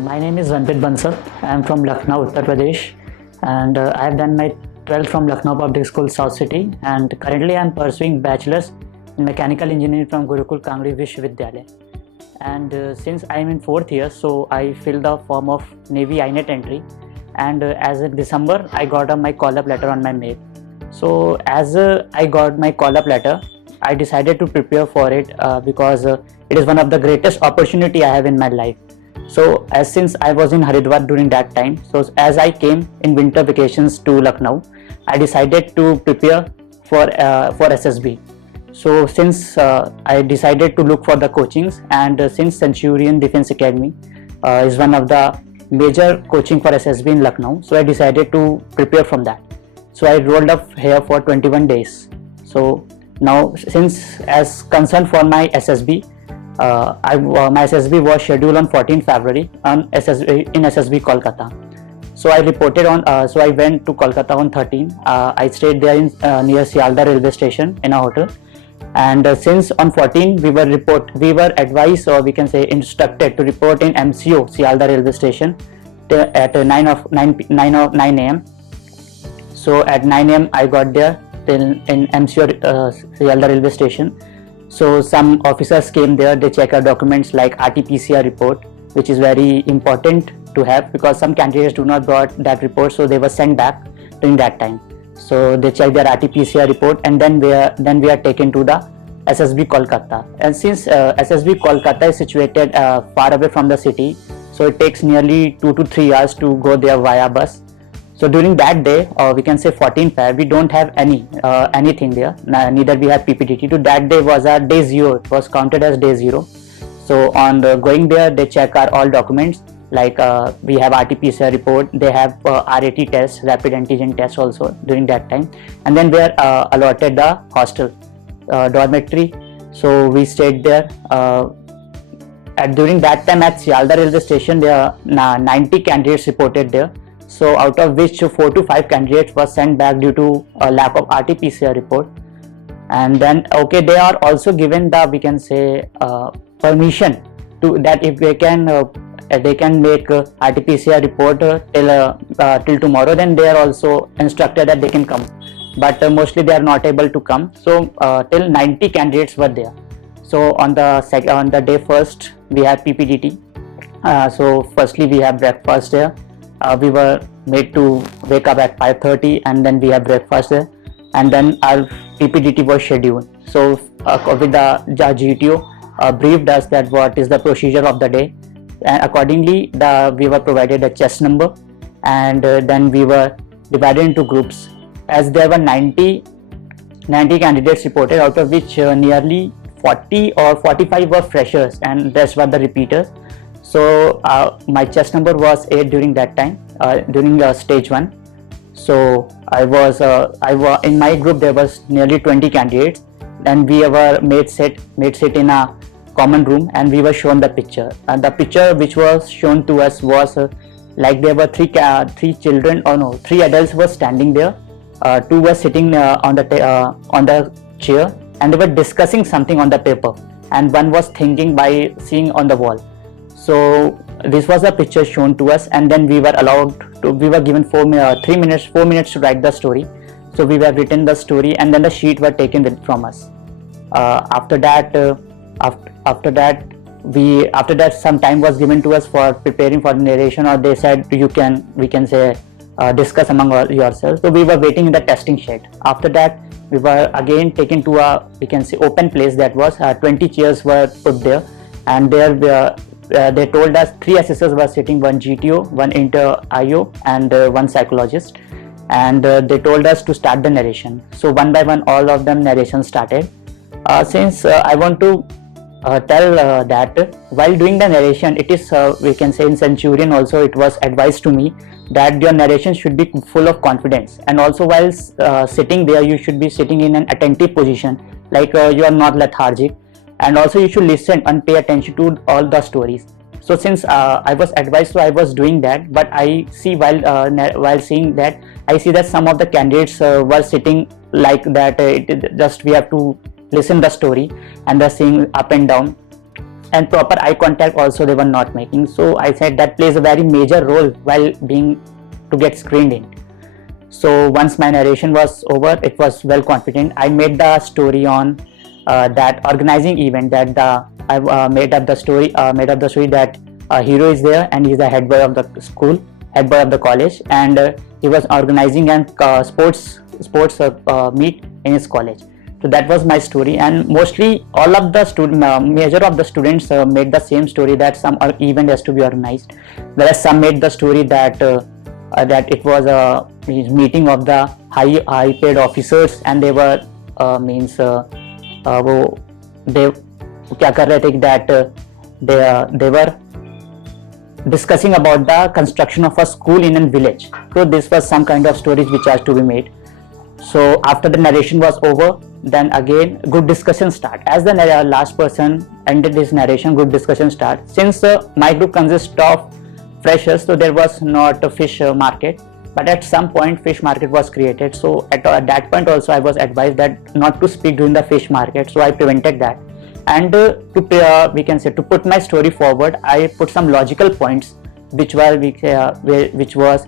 My name is Vanpreet Bansal. I am from Lucknow, Uttar Pradesh, and I have done my 12th from Lucknow Public School, South City, and currently I am pursuing bachelor's in mechanical engineering from Gurukul Kangri Vishwavidyalaya. And since I am in 4th year, so I filled the form of Navy INET entry, and as in December I got my call-up letter on my mail. So as I got my call-up letter, I decided to prepare for it because it is one of the greatest opportunity I have in my life. So since I was in Haridwar during that time, so as I came in winter vacations to Lucknow, I decided to prepare for SSB. So since I decided to look for the coachings, and since Centurion Defense Academy is one of the major coaching for SSB in Lucknow, so I decided to prepare from that. So I rolled up here for 21 days. So now, since as concerned for my SSB, my SSB was scheduled on 14 February in SSB Kolkata. So I reported on. So I went to Kolkata on 13. I stayed there in near Sialda railway station in a hotel. And since on 14 we were advised, or we can say instructed, to report in MCO Sialda railway station at 9 a.m. So at 9 a.m. I got there in MCO Sialda railway station. So some officers came there. They check our documents like RT-PCR report, which is very important to have because some candidates do not brought that report, so they were sent back during that time. So they check their RT-PCR report, and then we are taken to the SSB Kolkata. And since SSB Kolkata is situated far away from the city, so it takes nearly 2 to 3 hours to go there via bus. So during that day, or we can say 14th Feb, we don't have anything there. Neither we have PPDT. To that day was our day 0. It was counted as day 0. So on going there, they check our all documents. Like we have RT-PCR report. They have RAT test, rapid antigen test also during that time. And then we are allotted the hostel dormitory. So we stayed there. During that time at Sialda railway station, there are 90 candidates reported there. So out of which 4 to 5 candidates were sent back due to a lack of RT-PCR report. And then they are also given the, we can say, permission to that if they can make RT-PCR report till tomorrow, then they are also instructed that they can come. But mostly they are not able to come. So till 90 candidates were there. So on the day first we have PPDT. So firstly we have breakfast there. We were made to wake up at 5:30, and then we have breakfast there, and then our PPDT was scheduled. So with the GTO briefed us that what is the procedure of the day, and accordingly we were provided a chest number, and then we were divided into groups. As there were 90 candidates reported, out of which nearly 40 or 45 were freshers, and rest were the repeaters. So my chest number was 8 during that time, during stage 1. So I was in my group there was nearly 20 candidates, and we were made sit in a common room, and we were shown the picture. And the picture which was shown to us was like there were three adults were standing there, 2 were sitting on the chair, and they were discussing something on the paper, and 1 was thinking by seeing on the wall. So this was the picture shown to us, and then we were given 4 minutes to write the story. So we were written the story, and then the sheet were taken from us. After that some time was given to us for preparing for narration, or they said we can say discuss among yourselves. So we were waiting in the testing shed. After that we were again taken to a, we can say, open place that was 20 chairs were put there, and there they told us 3 assessors were sitting, 1 GTO, 1 inter-IO, and 1 psychologist, and they told us to start the narration. So one by one all of them narration started. Since I want to tell that while doing the narration, it is we can say in Centurion also it was advised to me that your narration should be full of confidence, and also while sitting there you should be sitting in an attentive position, like you are not lethargic, and also you should listen and pay attention to all the stories. So since I was advised, so I was doing that, but I see while seeing that, I see that some of the candidates were sitting like that, just we have to listen the story, and they're seeing up and down. and proper eye contact also they were not making. So I said that plays a very major role while being to get screened in. So once my narration was over, it was well confident. I made the story on that organizing event, that I made up the story that a hero is there and he's the head boy of the school, head boy of the college, and he was organizing an sports meet in his college. So that was my story, and mostly all of the major of the students made the same story, that some event has to be organized, whereas some made the story that that it was a meeting of the high paid officers, and they were they क्या कर रहे थे that they were discussing about the construction of a school in a village. So this was some kind of stories which has to be made. So after the narration was over, then again good discussion start. As the last person ended his narration, good discussion start. Since my group consists of freshers, so there was not a fish market, but at some point fish market was created. So at that point also I was advised that not to speak during the fish market, so I prevented that. And we can say to put my story forward, I put some logical points which was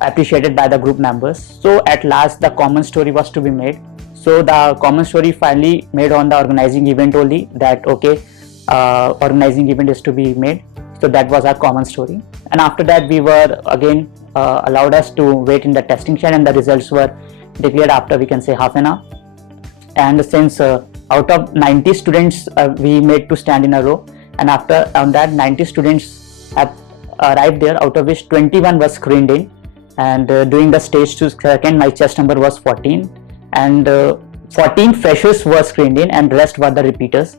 appreciated by the group members. So at last the common story was to be made. So the common story finally made on the organizing event only, that okay, organizing event is to be made. So that was our common story, and after that we were again allowed us to wait in the testing shed, and the results were declared after, we can say, half an hour. And since out of 90 students we made to stand in a row, and after on that 90 students have arrived there, out of which 21 was screened in, and during the stage 2 second my chest number was 14, and 14 freshers were screened in and rest were the repeaters.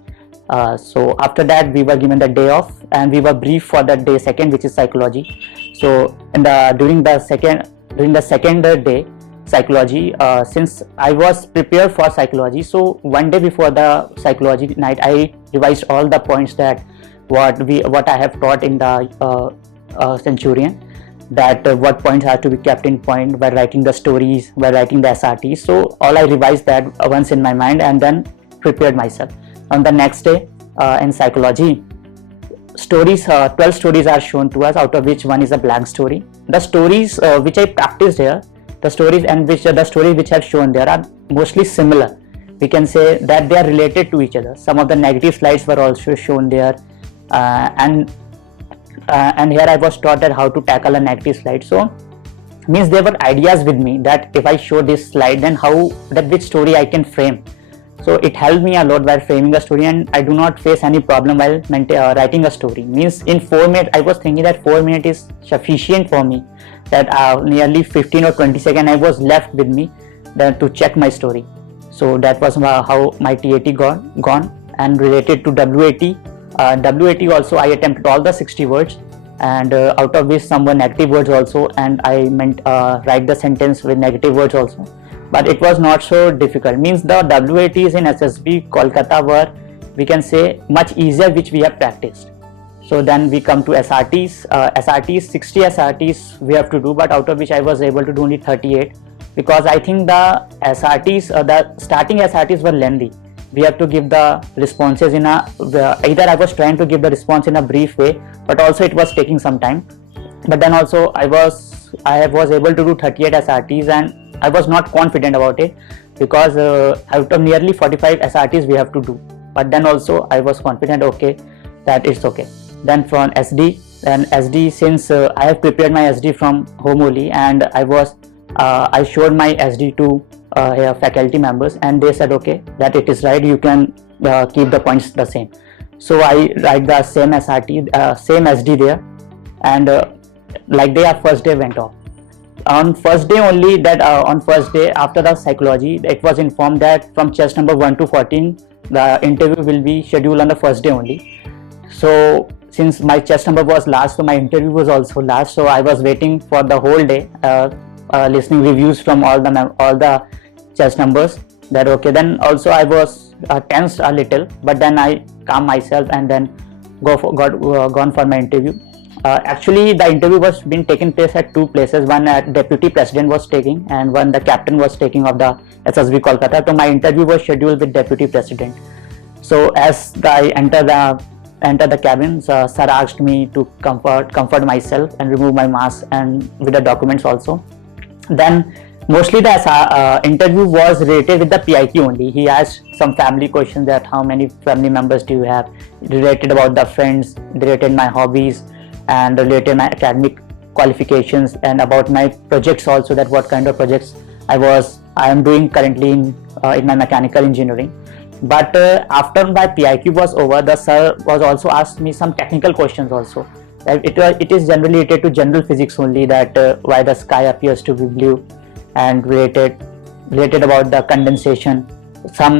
So after that we were given the day off, and we were briefed for the day second, which is psychology. So during the second day psychology, since I was prepared for psychology, so one day before the psychology night I revised all the points that what I have taught in the Centurion, that what points have to be kept in point while writing the stories, while writing the SRTs. So all I revised that once in my mind and then prepared myself. On the next day in psychology, stories, 12 stories are shown to us, out of which one is a blank story. The stories which I practiced here, the stories which have shown there are mostly similar. We can say that they are related to each other. Some of the negative slides were also shown there, and here I was taught that how to tackle a negative slide. So means there were ideas with me that if I show this slide, then which story I can frame. So it helped me a lot while framing a story, and I do not face any problem while writing a story. Means in 4 minutes, I was thinking that 4 minutes is sufficient for me, that nearly 15 or 20 seconds I was left with me to check my story. So that was how my TAT gone. And related to WAT, WAT also I attempted all the 60 words, and out of which some were negative words also, and I meant write the sentence with negative words also. But it was not so difficult. Means the WATs in SSB Kolkata were, we can say, much easier, which we have practiced. So then we come to SRTs. 60 SRTs we have to do, but out of which I was able to do only 38, because I think the SRTs, the starting SRTs were lengthy. We have to give the responses in either I was trying to give the response in a brief way, but also it was taking some time. But then also I was able to do 38 SRTs, and I was not confident about it, because out of nearly 45 SRTs we have to do. But then also I was confident, okay, that it's okay. Then from SD, since I have prepared my SD from home only, and I showed my SD to faculty members, and they said okay, that it is right, you can keep the points the same. So I write the same SRT, same SD there, and like our first day went off. On first day only, on first day after the psychology, it was informed that from chest number 1 to 14 the interview will be scheduled on the first day only. So since my chest number was last, so my interview was also last. So I was waiting for the whole day, listening reviews from all the chest numbers. That okay. Then also I was tensed a little, but then I calmed myself and then gone for my interview. Actually, the interview was being taken place at 2 places. One deputy president was taking, and one the captain was taking of the SSB Kolkata. So my interview was scheduled with deputy president. So as I enter the entered the cabin, sir asked me to comfort myself and remove my mask and with the documents also. Then mostly the interview was related with the PIQ only. He asked some family questions, that how many family members do you have, related about the friends, related my hobbies, and related my academic qualifications, and about my projects also, that what kind of projects I am doing currently in my mechanical engineering. But after my PIQ was over, the sir was also asked me some technical questions also. It is generally related to general physics only, that why the sky appears to be blue, and related about the condensation.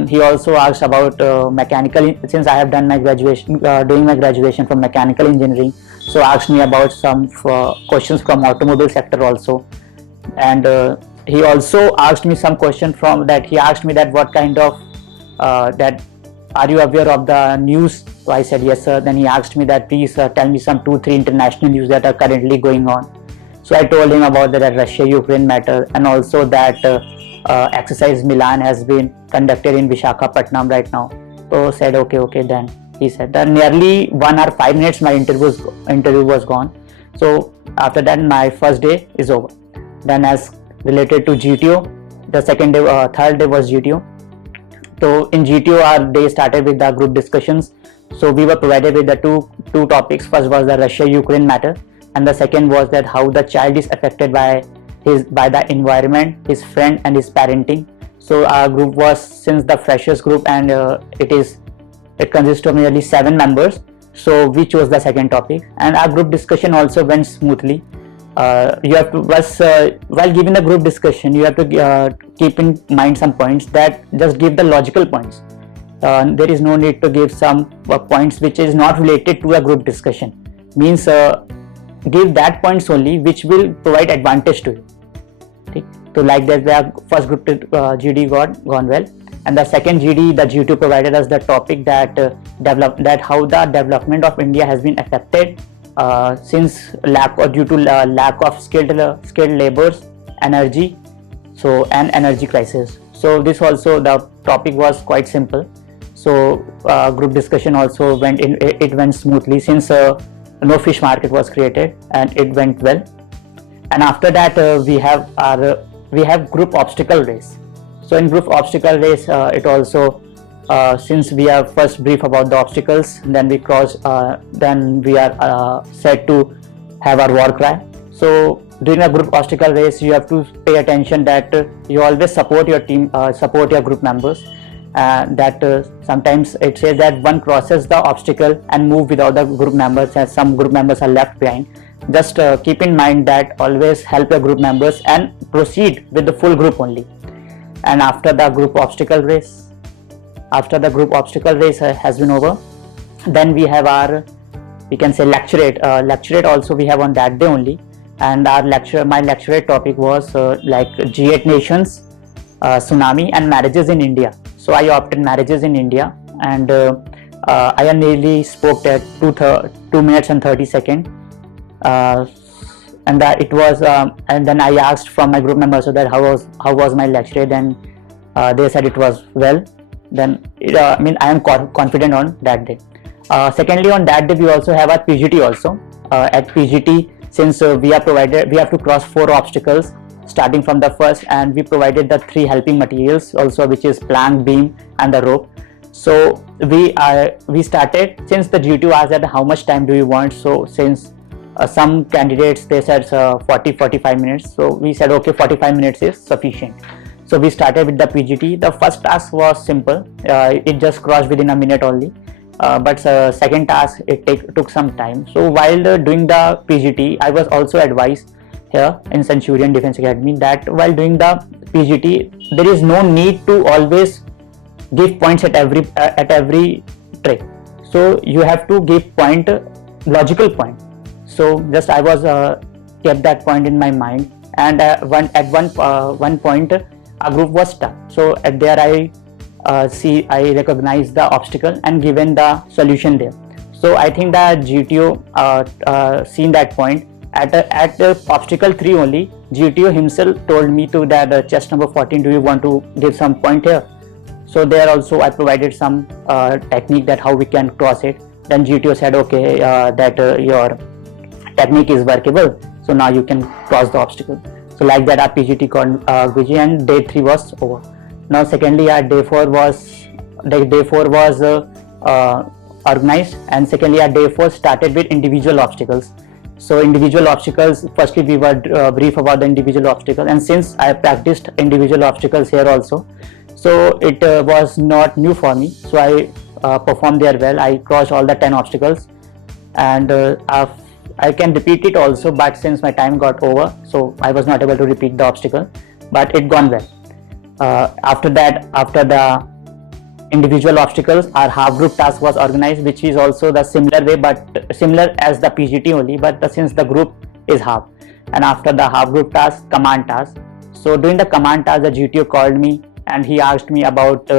He also asked about mechanical, since I have done my graduation, doing my graduation from mechanical engineering, so asked me about some questions from automobile sector also. And he also asked me some question from that. He asked me that what kind of that are you aware of the news? So I said yes sir. Then he asked me that please tell me some 2-3 international news that are currently going on. So I told him about that Russia-Ukraine matter, and also that exercise Milan has been conducted in Visakhapatnam right now. So said okay. Then he said that nearly 1 hour 5 minutes my interview was gone. So after that my first day is over. Then as related to GTO, the third day was GTO. So in GTO our day started with the group discussions. So we were provided with the two topics. First was the Russia-Ukraine matter, and the second was that how the child is affected by the environment, his friend, and his parenting. So our group was, since the freshers group, and it consists of nearly 7 members. So we chose the second topic, and our group discussion also went smoothly. You have to while giving the group discussion, you have to keep in mind some points, that just give the logical points. There is no need to give some points which is not related to a group discussion. Means give that points only which will provide advantage to you. Okay? So like that, the first group GD gone well, and the second GD, the G2 provided us the topic that how the development of India has been affected since due to lack of skilled laborers, energy, and energy crisis. So this also, the topic was quite simple. So group discussion also went smoothly, since no fish market was created, and it went well. And after that we have group obstacle race. So in group obstacle race, it also since we are first brief about the obstacles, then we are set to have our war cry. So during a group obstacle race, you have to pay attention that you always support your team, support your group members. Sometimes it says that one crosses the obstacle and move without the group members, as some group members are left behind. Just keep in mind that always help your group members and proceed with the full group only. And after the group obstacle race has been over, then we have our, we can say, lecturate. Lecturate also we have on that day only, and my lecturate topic was like G8 nations, tsunami, and marriages in India. So I opted marriages in India, and I nearly spoke at 2 minutes and 30 seconds, and that it was and then I asked from my group members, so that how was my lecture. Then they said it was well. Then I am confident on that day. Secondly, on that day we also have our PGT also. At PGT, since we have to cross 4 obstacles starting from the first, and we provided the 3 helping materials also, which is plank, beam, and the rope. So we started, since the G2 asked that how much time do you want. So since some candidates, they said 40-45 minutes, so we said okay, 45 minutes is sufficient. So we started with the PGT. The first task was simple, it just crossed within a minute only, but second task it took some time. So while doing the PGT, I was also advised here in Centurion Defense Academy that while doing the PGT, there is no need to always give points at every trick. So you have to give logical point. So just I was kept that point in my mind, and at one point a group was stuck. So at there I recognized the obstacle and given the solution there. So I think that GTO seen that point. At the obstacle 3 only, GTO himself told me to that chest number 14, do you want to give some point here? So there also I provided some technique that how we can cross it. then GTO said, okay, that your technique is workable, so now you can cross the obstacle. So like that our PGT got Guji, and day 3 was over. Now secondly our day 4 was organized, and secondly our day 4 started with individual obstacles. So individual obstacles, firstly we were brief about the individual obstacles, and since I practiced individual obstacles here also, so it was not new for me, so I performed there well. I crossed all the 10 obstacles, and I can repeat it also, but since my time got over, so I was not able to repeat the obstacle, but it gone well. After that, after the individual obstacles, our half group task was organized, which is also the similar way, but similar as the PGT only, but since the group is half. And after the half group task, command task. So during the command task, the GTO called me and he asked me about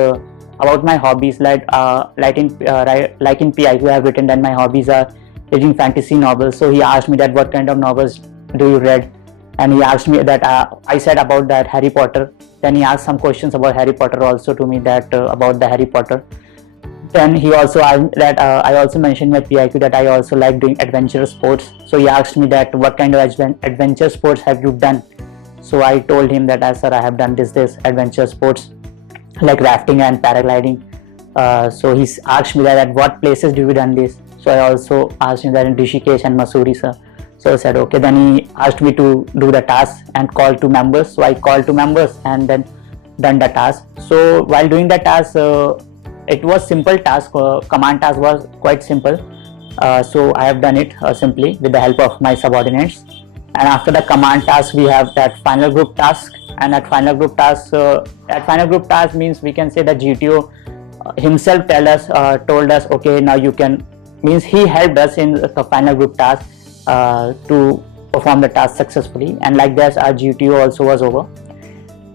my hobbies, like in PIQ I have written that my hobbies are reading fantasy novels. So he asked me that what kind of novels do you read, and he asked me that I said about that Harry Potter. Then he asked some questions about Harry Potter also to me, that about the Harry Potter. Then he also asked that I also mentioned my PIQ that I also like doing adventure sports. So he asked me that what kind of adventure sports have you done. So I told him that sir, I have done this adventure sports like rafting and paragliding. So he asked me that at what places do you done this. So I also asked him that in Rishikesh and Mussoorie, sir. So I said okay. Then he asked me to do the task and call 2 members. So I called 2 members and then done the task. So while doing the task, it was simple task. Command task was quite simple. So I have done it simply with the help of my subordinates. And after the command task, we have that final group task. And that final group task, means we can say that GTO himself told us okay, now you can, means he helped us in the final group task to perform the task successfully, and like that our GTO also was over.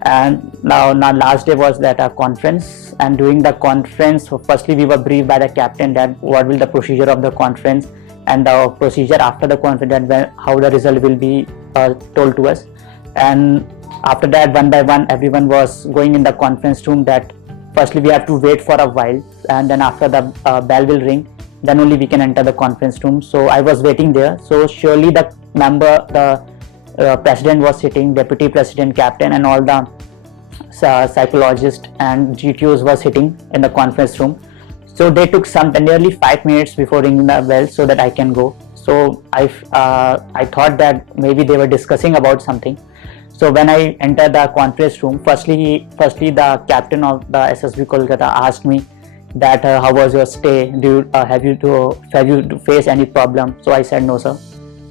And now last day was that our conference, and during the conference, firstly we were briefed by the captain that what will the procedure of the conference and the procedure after the conference, that how the result will be told to us. And after that, one by one everyone was going in the conference room, that firstly we have to wait for a while, and then after the bell will ring, then only we can enter the conference room. So I was waiting there. So surely the president was sitting, deputy president, captain, and all the psychologists and GTOs were sitting in the conference room. So they took nearly 5 minutes before ringing the bell so that I can go. So I thought that maybe they were discussing about something. So when I entered the conference room, firstly the captain of the SSB Kolkata asked me that how was your stay, have you faced any problem. So I said no sir.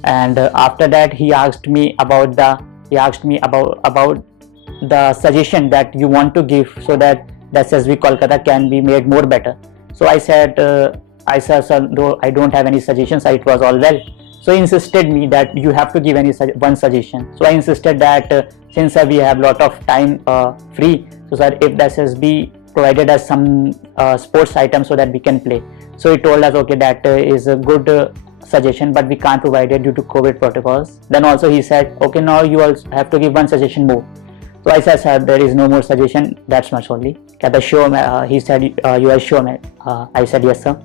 And after that he asked me about the suggestion that you want to give so that the SSB Kolkata can be made more better. So I said sir, no, I don't have any suggestions, it was all well. So he insisted me that you have to give one suggestion. So I insisted that since we have lot of time free, so sir, if the SSB provided us some sports items so that we can play. So he told us okay, that is a good suggestion, but we can't provide it due to COVID protocols. Then also he said okay, now you also have to give one suggestion more. So I said sir, there is no more suggestion, that's much only. He said you are sure? I said yes sir.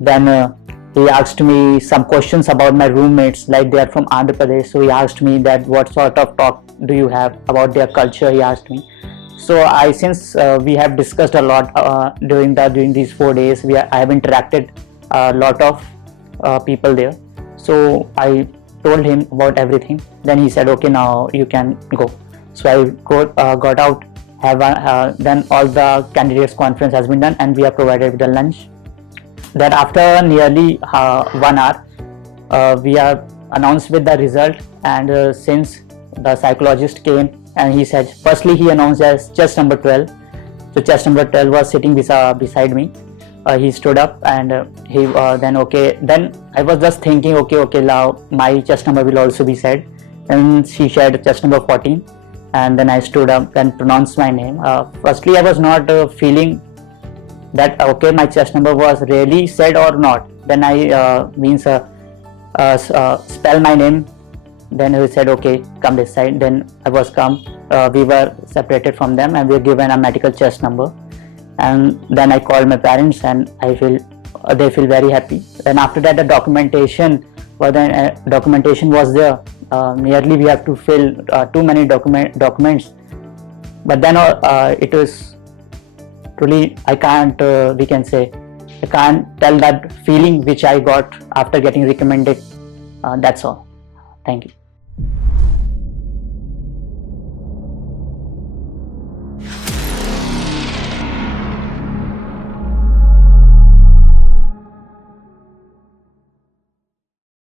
Then he asked me some questions about my roommates, like they are from Andhra Pradesh. So he asked me that what sort of talk do you have about their culture, he asked me. So since we have discussed a lot during these 4 days, I have interacted a lot of people there. So I told him about everything. Then he said okay, now you can go. So I got out. Then all the candidates conference has been done and we are provided with the lunch. Then after nearly 1 hour, we are announced with the result, and since the psychologist came and he said, firstly he announced as chest number 12. So chest number 12 was sitting beside me. He stood up and then I was just thinking okay, now my chest number will also be said, and she said chest number 14, and then I stood up and pronounced my name. Firstly I was not feeling that okay, my chest number was really said or not. Then I spell my name. Then he said okay, come this side. Then I was come. We were separated from them and we were given a medical chest number. And then I called my parents and I feel they feel very happy. And after that, the documentation was there. Merely we have to fill too many documents, but then it was truly, I can't tell that feeling which I got after getting recommended. That's all. Thank you.